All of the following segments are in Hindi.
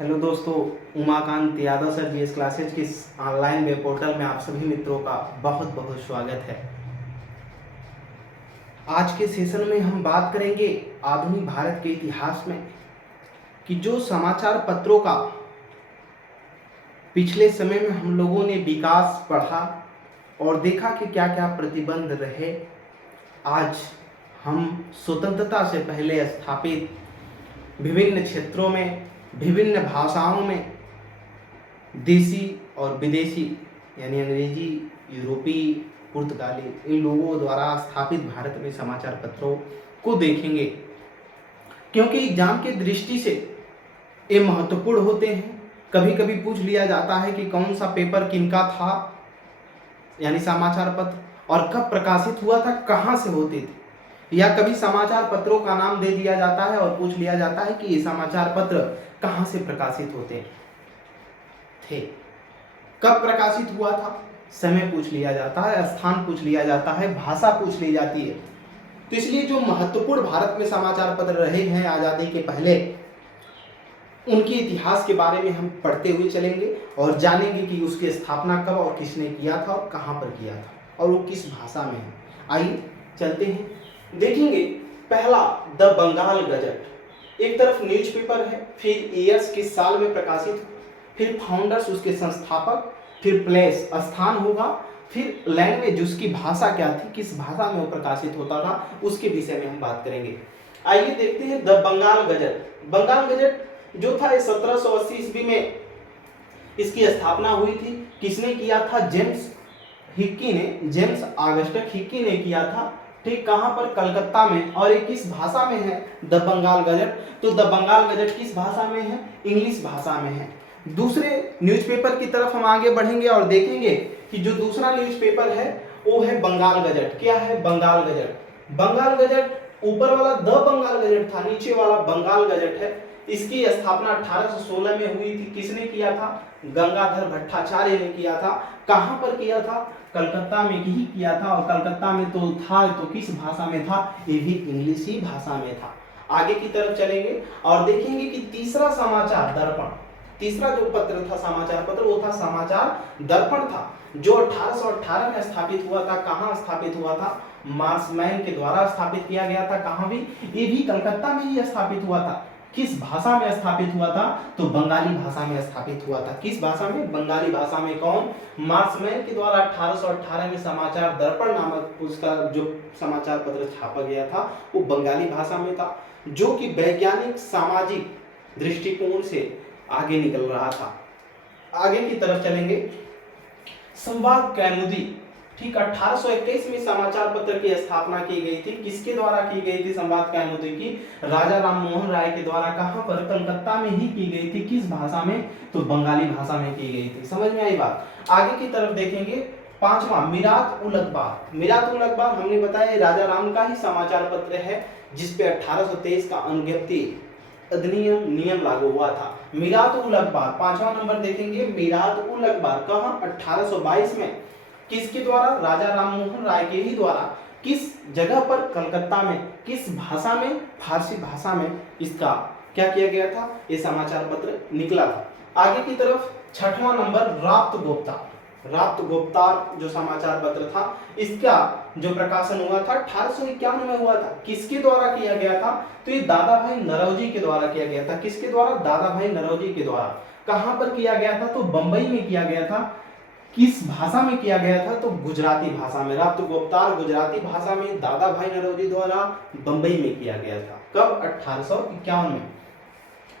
हेलो दोस्तों, Umakant Yadav sir GS classes के इस ऑनलाइन वेब पोर्टल में आप सभी मित्रों का बहुत बहुत स्वागत है। आज के सेशन में हम बात करेंगे आधुनिक भारत के इतिहास में कि जो समाचार पत्रों का पिछले समय में हम लोगों ने विकास पढ़ा और देखा कि क्या क्या प्रतिबंध रहे। आज हम स्वतंत्रता से पहले स्थापित विभिन्न क्षेत्रों में, विभिन्न भाषाओं में देसी और विदेशी यानी अंग्रेजी, यूरोपीय, पुर्तगाली इन लोगों द्वारा स्थापित भारत में समाचार पत्रों को देखेंगे, क्योंकि एग्जाम के दृष्टि से ये महत्वपूर्ण होते हैं। कभी कभी पूछ लिया जाता है कि कौन सा पेपर किनका था, यानी समाचार पत्र, और कब प्रकाशित हुआ था, कहाँ से होते थे। या कभी समाचार पत्रों का नाम दे दिया जाता है और पूछ लिया जाता है कि ये समाचार पत्र कहाँ से प्रकाशित होते थे, कब प्रकाशित हुआ था, समय पूछ लिया जाता है, स्थान पूछ लिया जाता है, भाषा पूछ ली जाती है। तो इसलिए जो महत्वपूर्ण भारत में समाचार पत्र रहे हैं आजादी के पहले, उनके इतिहास के बारे में हम पढ़ते हुए चलेंगे और जानेंगे कि उसकी स्थापना कब और किसने किया था और कहाँ पर किया था और वो किस भाषा में है। आइए चलते हैं, देखेंगे। पहला, द बंगाल गजट। एक तरफ न्यूज़पेपर है, फिर ईयर्स किस साल में प्रकाशित, फिर फाउंडर्स उसके संस्थापक, फिर प्लेस स्थान होगा, फिर लैंग्वेज उसकी भाषा क्या थी, किस भाषा में वो प्रकाशित होता था, उसके विषय में हम बात करेंगे। आइए देखते हैं the Bengal gazette. Bengal gazette जो था 1780 ईस्वी में इसकी स्थापना हुई थी। किसने किया था? जेम्स हिक्की ने, जेम्स ऑगस्टस हिक्की ने किया था। ठीक, कहां पर? कलकत्ता में। और ये किस भाषा में है? The Bengal gazette. तो द बंगाल गजट किस भाषा में है? इंग्लिश भाषा में है। दूसरे न्यूज़पेपर की तरफ हम आगे बढ़ेंगे और देखेंगे कि जो दूसरा न्यूज़पेपर है वो है बंगाल गजट। क्या है? बंगाल गजट। बंगाल गजट, ऊपर वाला द बंगाल गजट था, नीचे वाला बंगाल गजट है। इसकी स्थापना 1816 में हुई थी। किसने किया था? गंगाधर भट्टाचार्य ने किया था। कहां पर किया था? कलकत्ता में ही किया था। और कलकत्ता में तो था, तो किस भाषा में था? ये भी इंग्लिश ही भाषा में था। आगे की तरफ चलेंगे और देखेंगे कि तीसरा समाचार दर्पण, तीसरा जो पत्र था समाचार पत्र, वो था समाचार दर्पण था, जो 1818 में स्थापित हुआ था। कहां स्थापित हुआ था? मार्समैन के द्वारा स्थापित किया गया था। कहां भी? ये भी कलकत्ता में ही स्थापित हुआ था। किस भाषा में स्थापित हुआ था? तो बंगाली भाषा में स्थापित हुआ था। किस भाषा में? बंगाली भाषा में। कौन? मार्समैन के द्वारा 1818 में समाचार दर्पण नामक उसका जो समाचार पत्र छापा गया था वो बंगाली भाषा में था, जो कि वैज्ञानिक सामाजिक दृष्टिकोण से आगे निकल रहा था। आगे की तरफ चलेंगे। संवाद कौमुदी, ठीक, 1821 में समाचार पत्र की स्थापना की गई थी। किसके द्वारा की गई थी संवाद कौमुदी की? राजा राममोहन राय के द्वारा। कहां पर? कलकत्ता में ही की गई थी। किस भाषा में? तो बंगाली भाषा में की गई थी। समझ में आई बात? आगे की तरफ देखेंगे। पांचवा, मिरात उल अखबार। मिरात उल अखबार हमने बताया राजा राम का ही समाचार पत्र है, जिसपे 1823 का अनुज्ञप्ति अधिनियम नियम लागू हुआ था। मिरात उल अखबार, पांचवा नंबर देखेंगे। मिरात उल अखबार कहां? 1822 में। किसके द्वारा? राजा राममोहन राय के ही द्वारा। किस जगह पर? कलकत्ता में। किस भाषा में? फारसी भाषा में इसका क्या किया गया था? ये समाचार पत्र निकला था। आगे की तरफ छठवां नंबर, राप्त गुप्ता। राप्त गुप्ता जो समाचार पत्र था, इसका जो प्रकाशन हुआ था 1851 में हुआ था। किसके द्वारा किया गया था? तो ये दादा भाई नरौजी के द्वारा किया गया था। किसके द्वारा? दादा भाई नरौजी के द्वारा। कहां पर किया गया था? तो बंबई में किया गया था। किस भाषा में किया गया था? तो गुजराती भाषा में। राप्त गुप्तार गुजराती भाषा में दादा भाई नरौजी द्वारा बंबई में किया गया था। कब? 1851 में।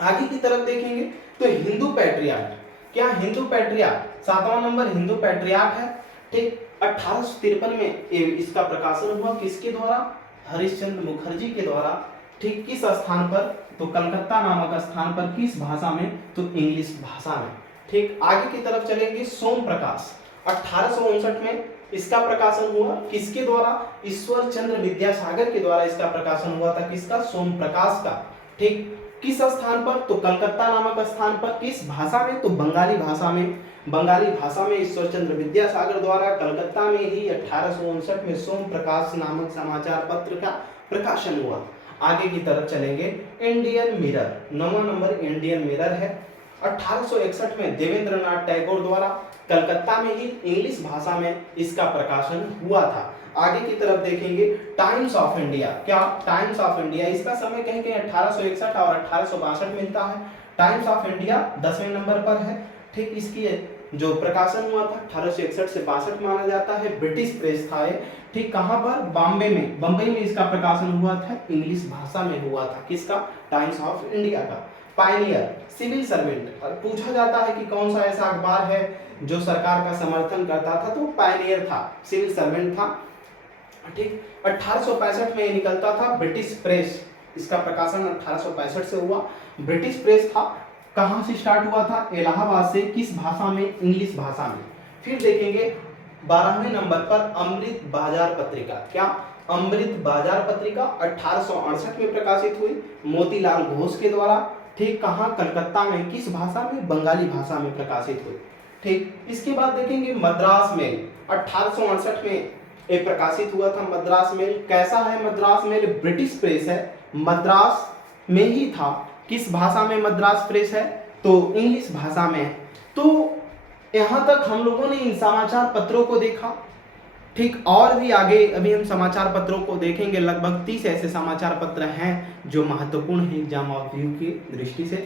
आगे की तरफ देखेंगे तो हिंदू पैट्रियाट। क्या? हिंदू पैट्रियाट, सातवां नंबर हिंदू पैट्रियाट है। ठीक, 1853 में इसका प्रकाशन हुआ। किसके द्वारा? हरिश्चंद्र मुखर्जी के द्वारा। ठीक, किस स्थान पर? तो कलकत्ता नामक स्थान पर। किस भाषा में? तो इंग्लिश भाषा में। ठीक, आगे की तरफ चलेंगे। सोम प्रकाश, 1859 में इसका प्रकाशन हुआ। किसके द्वारा? ईश्वर चंद्र विद्यासागर के द्वारा इसका प्रकाशन हुआ था। किसका? सोम प्रकाश का। ठीक, किस स्थान पर? तो कलकत्ता नामक स्थान पर। किस भाषा में? तो बंगाली भाषा में। बंगाली भाषा में ईश्वर चंद्र विद्यासागर द्वारा कलकत्ता में ही 1859 में सोम प्रकाश नामक समाचार पत्र का प्रकाशन हुआ। आगे की तरफ चलेंगे। इंडियन मिरर, 9वां नंबर इंडियन मिरर है। 1861 में देवेंद्रनाथ टैगोर द्वारा कलकत्ता में ही इंग्लिश भाषा में इसका प्रकाशन हुआ था। आगे की तरफ देखेंगे टाइम्स ऑफ इंडिया। क्या टाइम्स ऑफ इंडिया, इसका समय कहीं कहीं 1861 और 1862 मिलता है। टाइम्स ऑफ इंडिया 10वें नंबर पर है। ठीक, इसकी जो प्रकाशन हुआ था 1861 से 62 माना जाता है। ब्रिटिश प्रेस था ये। ठीक, कहाँ पर? बॉम्बे में। बम्बई में इसका प्रकाशन हुआ था, इंग्लिश भाषा में हुआ था। किसका? टाइम्स ऑफ इंडिया का। पायनियर, सिविल सर्वेंट, और पूछा जाता है कि कौन सा ऐसा अखबार है जो सरकार का समर्थन करता था, तो पायनियर था, सिविल सर्वेंट था। ठीक, 1865 में ये निकलता था। ब्रिटिश प्रेस, इसका प्रकाशन 1865 से हुआ। ब्रिटिश प्रेस था, कहाँ से स्टार्ट हुआ था? इलाहाबाद से। किस भाषा में? इंग्लिश भाषा में। फिर देखेंगे 12वें नंबर पर अमृत बाजार पत्रिका। क्या? अमृत बाजार पत्रिका 1868 में प्रकाशित हुई मोतीलाल घोष के द्वारा। ठीक, कहाँ? कलकत्ता में। किस भाषा में? बंगाली भाषा में प्रकाशित हुई। ठीक, इसके बाद देखेंगे मद्रास मेल 1868 में एक प्रकाशित हुआ था। मद्रास मेल कैसा है? मद्रास मेल ब्रिटिश प्रेस है, मद्रास में ही था। किस भाषा में मद्रास प्रेस है? तो इंग्लिश भाषा में है। तो यहाँ तक हम लोगों ने इन समाचार पत्रों को देखा। ठीक, और भी आगे अभी हम समाचार पत्रों को देखेंगे। लगभग 30 ऐसे समाचार पत्र हैं जो महत्वपूर्ण हैं एग्जाम ऑफ व्यू की दृष्टि से।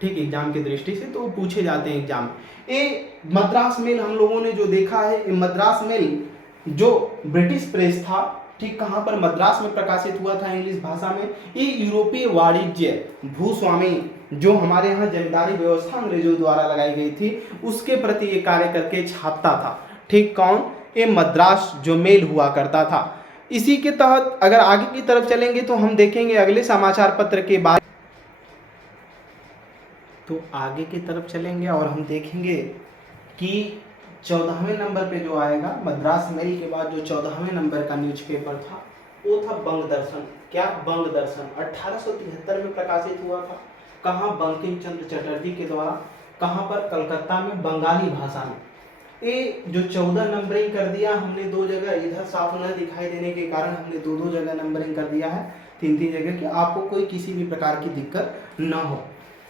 ठीक, एग्जाम की दृष्टि से तो पूछे जाते हैं एग्जाम। ये मद्रास मेल हम लोगों ने जो देखा है, मद्रास मेल जो ब्रिटिश प्रेस था, ठीक, कहाँ पर? मद्रास में प्रकाशित हुआ था इंग्लिश भाषा में। ये यूरोपीय वाणिज्य भूस्वामी जो हमारे यहाँ जमींदारी व्यवस्था अंग्रेजों द्वारा लगाई गई थी, उसके प्रति ये कार्य करके छापता था। ठीक, कौन? ये मद्रास जो मेल हुआ करता था। इसी के तहत अगर आगे की तरफ चलेंगे तो हम देखेंगे अगले समाचार पत्र के बाद, तो आगे की तरफ चलेंगे और हम देखेंगे कि 14वें नंबर पे जो आएगा मद्रास मेल के बाद जो 14वें नंबर का न्यूज़पेपर था वो था बंग दर्शन। क्या? बंग दर्शन 1873 में प्रकाशित हुआ था। कहाँ? बंकिम चंद्र चटर्जी के द्वारा। कहाँ पर? कलकत्ता में, बंगाली भाषा में। ये जो 14 नंबरिंग कर दिया हमने दो जगह, इधर साफ न दिखाई देने के कारण हमने दो दो जगह नंबरिंग कर दिया है, तीन तीन जगह, कि आपको कोई किसी भी प्रकार की दिक्कत न हो।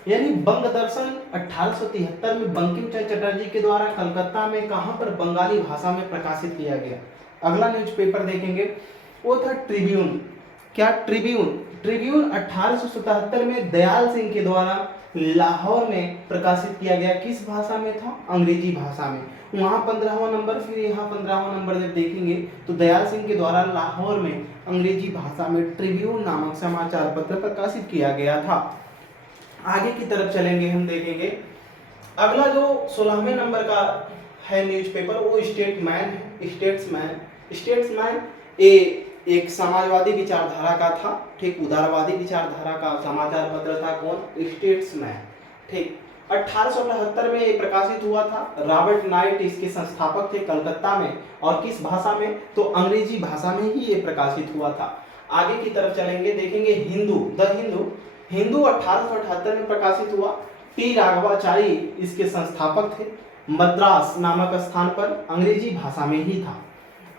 यानी बंग दर्शन 1873 में बंकिम चंद्र चटर्जी के द्वारा कलकत्ता में, कहाँ पर? बंगाली भाषा में प्रकाशित किया गया। अगला न्यूज़पेपर देखेंगे वो था ट्रिब्यून। क्या? ट्रिब्यून। ट्रिब्यून 1877 में दयाल सिंह के द्वारा लाहौर में प्रकाशित किया गया। किस भाषा में था? अंग्रेजी भाषा में। वहाँ 15वां नंबर, फिर यहाँ 15वां नंबर जब देखेंगे तो दयाल सिंह के द्वारा लाहौर में अंग्रेजी भाषा में ट्रिब्यून नामक समाचार पत्र प्रकाशित किया गया था। आगे की तरफ चलेंगे, हम देखेंगे अगला जो 16वें नंबर का है न्यूज़पेपर वो स्टेटमैन है। स्टेट्समैन। स्टेट्समैन एक समाजवादी विचारधारा का था। ठीक, उदारवादी विचारधारा का समाचार पत्र था। कौन? स्टेट्समैन। ठीक, 1878 में ये प्रकाशित हुआ था। रॉबर्ट नाइट इसके संस्थापक थे कलकत्ता में। और किस भाषा में? तो अंग्रेजी भाषा में ही ये प्रकाशित हुआ था। आगे की तरफ चलेंगे, देखेंगे हिंदू। द हिंदू। हिंदू 1878 में प्रकाशित हुआ। टी राघवाचारी इसके संस्थापक थे। मद्रास नामक स्थान पर अंग्रेजी भाषा में ही था।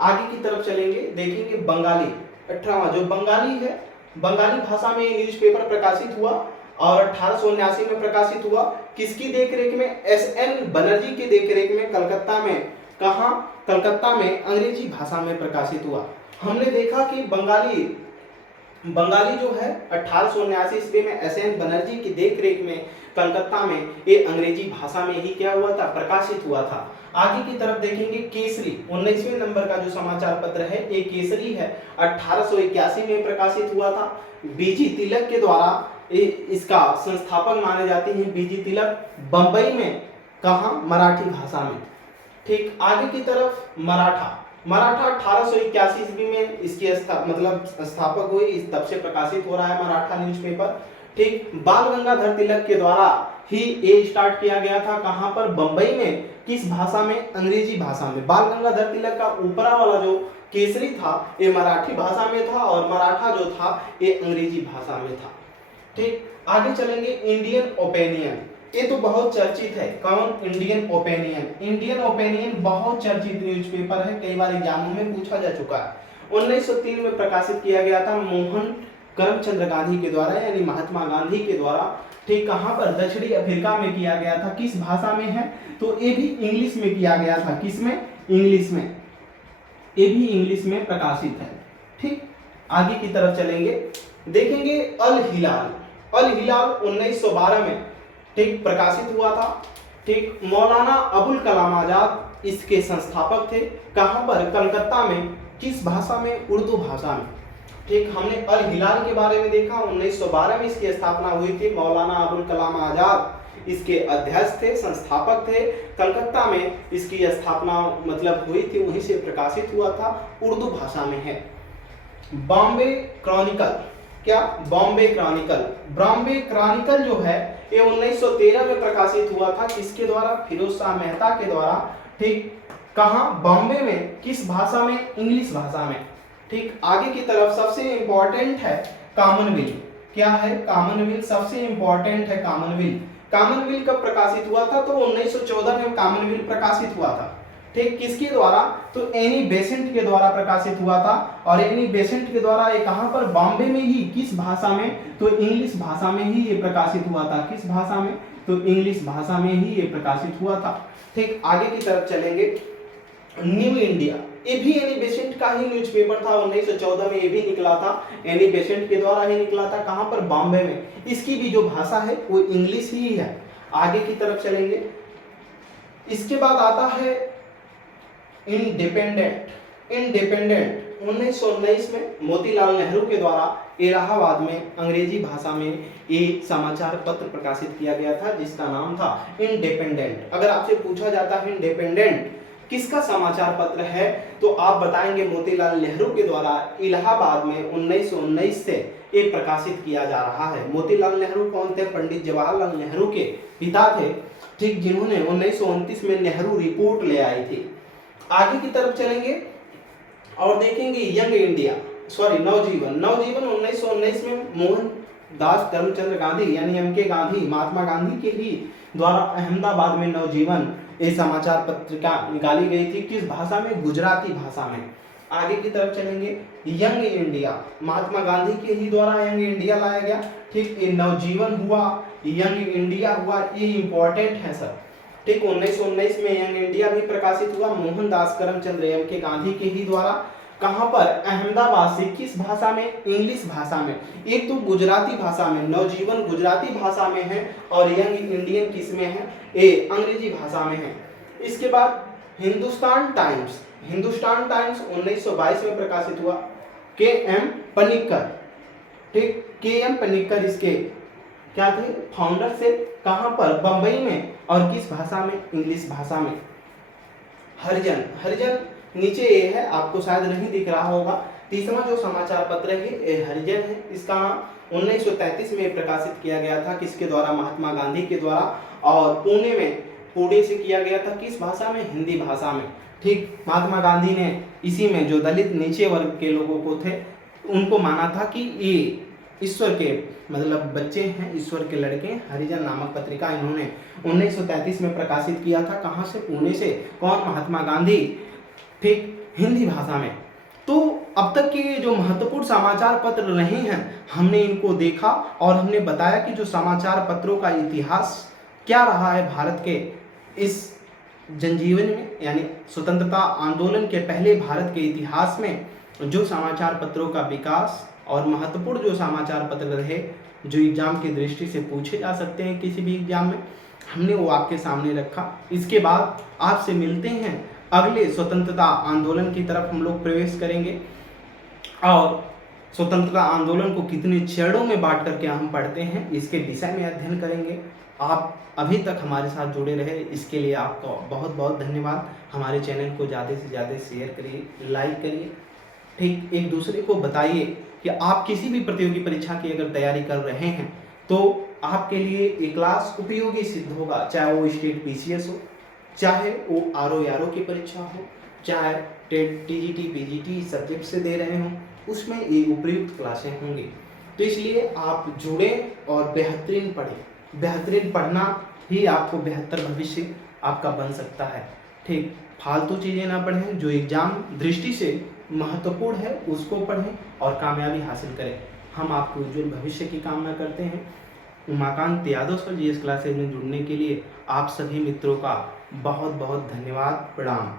आगे की तरफ चलेंगे, देखेंगे बंगाली। 18वां जो बंगाली है, बंगाली भाषा में न्यूज़पेपर प्रकाशित हुआ और 1879 में प्रकाशित हुआ। किसकी देखरेख में? एस.एन. बनर्जी की देखरेख में कलकत्ता में। कहाँ? कलकत्ता में अंग्रेजी भाषा में प्रकाशित हुआ। हमने देखा कि बंगाली जो है 1879 ईस्वी में एस.एन. बनर्जी की देखरेख में कलकत्ता में ये अंग्रेजी भाषा में ही क्या हुआ था? प्रकाशित हुआ था। आगे की तरफ देखेंगे केसरी। 19वें नंबर का जो समाचार पत्र है ये केसरी है। 1881 में प्रकाशित हुआ था। बीजी तिलक के द्वारा इसका संस्थापक माने जाते हैं बीजी तिलक। बंबई में। कहाँ? मराठी भाषा में। ठीक, आगे की तरफ मराठा। 1881 ईस्वी में इसकी स्थापक हुई, इस तब से प्रकाशित हो रहा है मराठा न्यूज़पेपर। ठीक, बाल गंगाधर तिलक के द्वारा ही ये स्टार्ट किया गया था। कहाँ पर? बंबई में। किस भाषा में? अंग्रेजी भाषा में। बाल गंगाधर तिलक का ऊपरा वाला जो केसरी था ये मराठी भाषा में था और मराठा जो था ये अंग्रेजी भाषा में था। ठीक, आगे चलेंगे इंडियन ओपिनियन। ये तो बहुत चर्चित है। कौन? Indian opinion. इंडियन ओपिनियन बहुत चर्चित न्यूज़पेपर है, कई बार एग्जामों में पूछा जा चुका है। 1903 में प्रकाशित किया गया था। मोहन करमचंद गांधी के द्वारा यानी महात्मा गांधी के द्वारा, ठीक, कहाँ पर, दक्षिणी अफ्रीका में किया गया था। किस भाषा में है, तो ये भी इंग्लिश में किया गया था। किसमें, इंग्लिश में, ये भी इंग्लिश में प्रकाशित है। ठीक, आगे की तरफ चलेंगे, देखेंगे अल हिलाल। अल हिलाल 1912 में, ठीक, प्रकाशित हुआ था। ठीक, मौलाना अबुल कलाम आजाद इसके संस्थापक थे। कहाँ पर, कलकत्ता में। किस भाषा में, उर्दू भाषा में। ठीक, हमने अल हिलाल के बारे में देखा, 1912 में इसकी स्थापना हुई थी। मौलाना अबुल कलाम आजाद इसके अध्यक्ष थे, संस्थापक थे। कलकत्ता में इसकी स्थापना मतलब हुई थी, वहीं से प्रकाशित हुआ था, उर्दू भाषा में है। बॉम्बे क्रॉनिकल, क्या, बॉम्बे क्रॉनिकल। बॉम्बे क्रॉनिकल जो है ये 1913 में प्रकाशित हुआ था। किसके द्वारा, फिरोज शाह मेहता के द्वारा। ठीक, कहाँ, बॉम्बे में। किस भाषा में, इंग्लिश भाषा में। ठीक, आगे की तरफ सबसे इंपॉर्टेंट है कॉमनवेल्थ। क्या है, कॉमनवेल्थ सबसे इंपॉर्टेंट है। कॉमनवेल्थ, कॉमनवेल्थ कब प्रकाशित हुआ था, तो 1914 में कॉमनवेल्थ प्रकाशित हुआ था। ठीक, किसके द्वारा, तो एनी बेसेंट के द्वारा प्रकाशित हुआ था। और एनी बेसेंट के द्वारा ये कहाँ पर, बॉम्बे में ही। किस भाषा में, तो इंग्लिश भाषा में ही ये प्रकाशित हुआ था। किस भाषा में, तो इंग्लिश भाषा में ही ये प्रकाशित हुआ था। ठीक, आगे की तरफ चलेंगे, न्यू इंडिया, ये भी एनी बेसेंट का ही न्यूज़पेपर था। 1914 में ये भी निकला था, एनी बेसेंट के द्वारा ही निकला था। कहाँ पर, बॉम्बे में। इसकी भी जो भाषा है वो इंग्लिश ही है। आगे की तरफ चलेंगे, इसके बाद आता है इंडिपेंडेंट। इंडिपेंडेंट 1919 में मोतीलाल नेहरू के द्वारा इलाहाबाद में अंग्रेजी भाषा में एक समाचार पत्र प्रकाशित किया गया था, जिसका नाम था इंडिपेंडेंट। अगर आपसे पूछा जाता है इंडिपेंडेंट किसका समाचार पत्र है, तो आप बताएंगे मोतीलाल नेहरू के द्वारा इलाहाबाद में 1919 से ये प्रकाशित किया जा रहा है। मोतीलाल नेहरू कौन थे, पंडित जवाहरलाल नेहरू के पिता थे। ठीक, जिन्होंने 1929 में नेहरू रिपोर्ट ले आई थी। आगे की तरफ चलेंगे और देखेंगे यंग इंडिया, नवजीवन। नवजीवन 1919 में मोहनदास करमचंद गांधी यानी एम.के. गांधी, महात्मा गांधी के ही द्वारा अहमदाबाद में नवजीवन ये समाचार पत्रिका निकाली गई थी। किस भाषा में, गुजराती भाषा में। आगे की तरफ चलेंगे, यंग इंडिया, महात्मा गांधी के ही द्वारा यंग इंडिया लाया गया। ठीक, ये नवजीवन हुआ, यंग इंडिया हुआ, ये इंपॉर्टेंट है सर। ठीक, 1919 में यंग इंडिया भी प्रकाशित हुआ मोहनदास करमचंद एम.के. गांधी के ही द्वारा। कहाँ पर, अहमदाबाद से। किस भाषा में, इंग्लिश भाषा में। एक तो गुजराती भाषा में, नवजीवन गुजराती भाषा में है और यंग इंडियन किस में है, ये अंग्रेजी भाषा में है। इसके बाद हिंदुस्तान टाइम्स। हिंदुस्तान टाइम्स 1922 में प्रकाशित हुआ। के.एम. पनिक्कर। ठीक, के.एम. पनिक्कर इसके क्या थे, फाउंडर से। कहाँ पर, बंबई में। और किस भाषा में, इंग्लिश भाषा में। हरिजन, हरिजन नीचे ये है, आपको शायद नहीं दिख रहा होगा। तीसरा जो समाचार पत्र है ये हरिजन है। इसका नाम 1933 में प्रकाशित किया गया था। किसके द्वारा, महात्मा गांधी के द्वारा। और पुणे से किया गया था। किस भाषा में, हिंदी भाषा में। ठीक, महात्मा गांधी ने इसी में जो दलित नीचे वर्ग के लोगों को थे उनको माना था कि ये ईश्वर के मतलब बच्चे हैं, ईश्वर के लड़के। हरिजन नामक पत्रिका इन्होंने 1933 में प्रकाशित किया था। कहाँ से, पुणे से। कौन, महात्मा गांधी। ठीक, हिंदी भाषा में। तो अब तक के जो महत्वपूर्ण समाचार पत्र रहे हैं हमने इनको देखा और हमने बताया कि जो समाचार पत्रों का इतिहास क्या रहा है भारत के इस जनजीवन में, यानी स्वतंत्रता आंदोलन के पहले भारत के इतिहास में जो समाचार पत्रों का विकास और महत्वपूर्ण जो समाचार पत्र रहे जो एग्जाम की दृष्टि से पूछे जा सकते हैं किसी भी एग्जाम में, हमने वो आपके सामने रखा। इसके बाद आपसे मिलते हैं अगले स्वतंत्रता आंदोलन की तरफ हम लोग प्रवेश करेंगे और स्वतंत्रता आंदोलन को कितने चरणों में बांट करके हम पढ़ते हैं इसके विषय में अध्ययन करेंगे। आप अभी तक हमारे साथ जुड़े रहे इसके लिए आपका बहुत बहुत धन्यवाद। हमारे चैनल को ज़्यादा से ज़्यादा शेयर करिए, लाइक करिए। ठीक, एक दूसरे को बताइए कि आप किसी भी प्रतियोगी परीक्षा की अगर तैयारी कर रहे हैं तो आपके लिए ये क्लास उपयोगी सिद्ध होगा, चाहे वो स्टेट पीसीएस हो, चाहे वो आरओ की परीक्षा हो, चाहे टेट टीजीटी पीजीटी सब्जेक्ट से दे रहे हों, उसमें ये उपयुक्त क्लासें होंगी। तो इसलिए आप जुड़े और बेहतरीन पढ़ें। बेहतरीन पढ़ना ही आपको बेहतर भविष्य आपका बन सकता है। ठीक, फालतू चीज़ें ना पढ़ें, जो एग्जाम दृष्टि से महत्वपूर्ण है उसको पढ़ें और कामयाबी हासिल करें। हम आपके उज्जवल भविष्य की कामना करते हैं। Umakant Yadav sir GS classes में जुड़ने के लिए आप सभी मित्रों का बहुत बहुत धन्यवाद। प्रणाम।